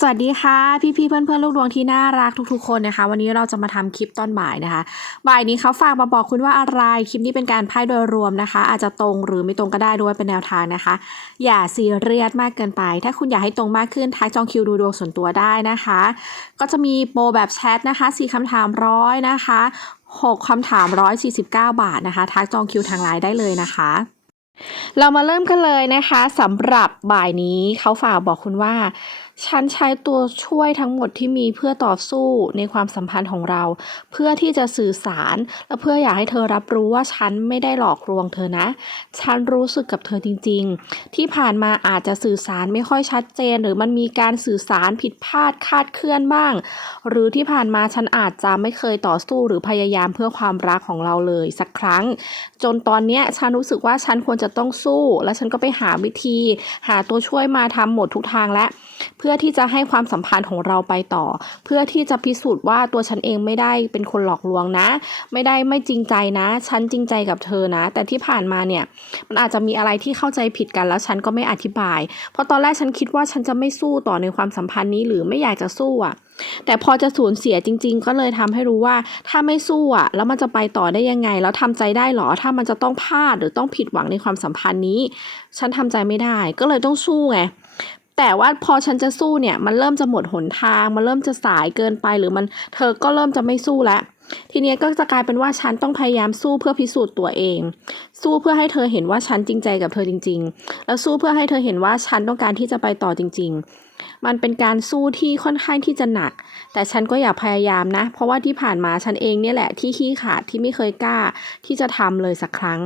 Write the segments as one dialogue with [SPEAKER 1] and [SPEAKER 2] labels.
[SPEAKER 1] สวัสดีค่ะ พี่ๆเพื่อนๆลูกดวงที่น่ารักทุกๆ คนนะคะ วันนี้เราจะมาทำคลิปตอนบ่ายนะคะ บ่ายนี้เขาฝากมาบอกคุณว่าอะไรคลิปนี้เป็นการไพ่โดยรวมนะคะ อาจจะตรงหรือไม่ตรงก็ได้ด้วยเป็นแนวทางนะคะ อย่าซีเรียสมากเกินไป ถ้าคุณอยากให้ตรงมากขึ้นทักจองคิวดูดวงส่วนตัวได้นะคะ ก็จะมีโปรแบบแชทนะคะ4คำถามร้อยนะคะ6คำถาม149บาทนะคะทักจองคิวทางไลน์ได้เลยนะคะเรามาเริ่มกันเลยนะคะสำหรับบ่ายนี้เขาฝากบอกคุณว่า ฉันใช้ตัวช่วยทั้งหมดที่มีเพื่อต่อสู้ในความสัมพันธ์ของเรา เพื่อที่จะสื่อสาร และเพื่ออยากให้เธอรับรู้ว่าฉันไม่ได้หลอกลวงเธอนะ ฉันรู้สึกกับเธอจริง ๆ ที่ผ่านมาอาจจะสื่อสารไม่ค่อยชัดเจน หรือมันมีการสื่อสารผิดพลาดคาดเคลื่อนบ้าง หรือที่ผ่านมาฉันอาจจะไม่เคยต่อสู้หรือพยายามเพื่อความรักของเราเลยสักครั้ง จนตอนนี้ฉันรู้สึกว่าฉันควรจะต้องสู้ และฉันก็ไปหาวิธี หาตัวช่วยมาทำหมดทุกทางและเพื่อื่อที่จะให้ความสัมพันธ์ของเราไปต่อ เพื่อที่จะพิสูจน์ว่าตัวฉันเองไม่ได้เป็นคนหลอกลวงนะ ไม่ได้ไม่จริงใจนะ ฉันจริงใจกับเธอนะ แต่ที่ผ่านมาเนี่ยมันอาจจะมีอะไรที่เข้าใจผิดกันแล้วฉันก็ไม่อธิบาย เพราะตอนแรกฉันคิดว่าฉันจะไม่สู้ต่อในความสัมพันธ์นี้หรือไม่อยากจะสู้อะแต่พอจะสูญเสียจริง ๆ ก็เลยทำให้รู้ว่าถ้าไม่สู้อะแล้วมันจะไปต่อได้ยังไง แล้วทำใจได้หรอถ้ามันจะต้องพลาดหรือต้องผิดหวังในความสัมพันธ์นี้ ฉันทำใจไม่ได้ก็เลยต้องสู้ไง แต่ว่าพอฉันจะสู้เนี่ย มันเริ่มจะหมดหนทาง มันเริ่มจะสายเกินไปหรือมันเธอก็เริ่มจะไม่สู้แล้วทีเนี้ยก็จะกลายเป็นว่าฉันต้องพยายามสู้เพื่อพิสูจน์ตัวเอง สู้เพื่อให้เธอเห็นว่าฉันจริงใจกับเธอจริง ๆ แล้วสู้เพื่อให้เธอเห็นว่าฉันต้องการที่จะไปต่อจริง ๆ มันเป็นการสู้ที่ค่อนข้างที่จะหนัก แต่ฉันก็อยากพยายามนะ เพราะว่าที่ผ่านมาฉันเองเนี่ยแหละที่ขี้ขาดที่ไม่เคยกล้าที่จะทำเลยสักครั้ง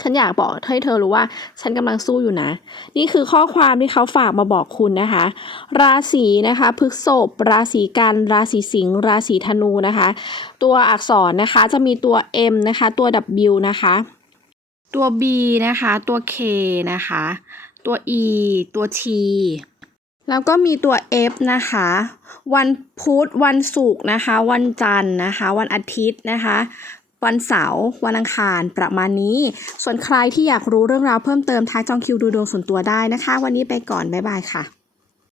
[SPEAKER 1] ฉันอยากบอกให้เธอรู้ว่า ฉันกำลังสู้อยู่นะ นี่คือข้อความที่เขาฝากมาบอกคุณนะคะ ราศีนะคะพฤษภราศีกันราศีสิงห์ราศีธนูนะคะ ตัวอักษรนะคะจะมีตัว M นะคะ ตัว W นะคะ ตัว B นะคะ ตัว K นะคะ ตัว E ตัว T แล้วก็มีตัว F นะคะ วันพุธวันศุกร์นะคะ วันจันทร์นะคะ วันอาทิตย์นะคะ วันเสาร์วันอังคารประมาณนี้ ส่วนใครที่อยากรู้เรื่องราวเพิ่มเติมทักจองคิวดูดวงส่วนตัวได้นะคะ วันนี้ไปก่อน บ๊ายบายค่ะ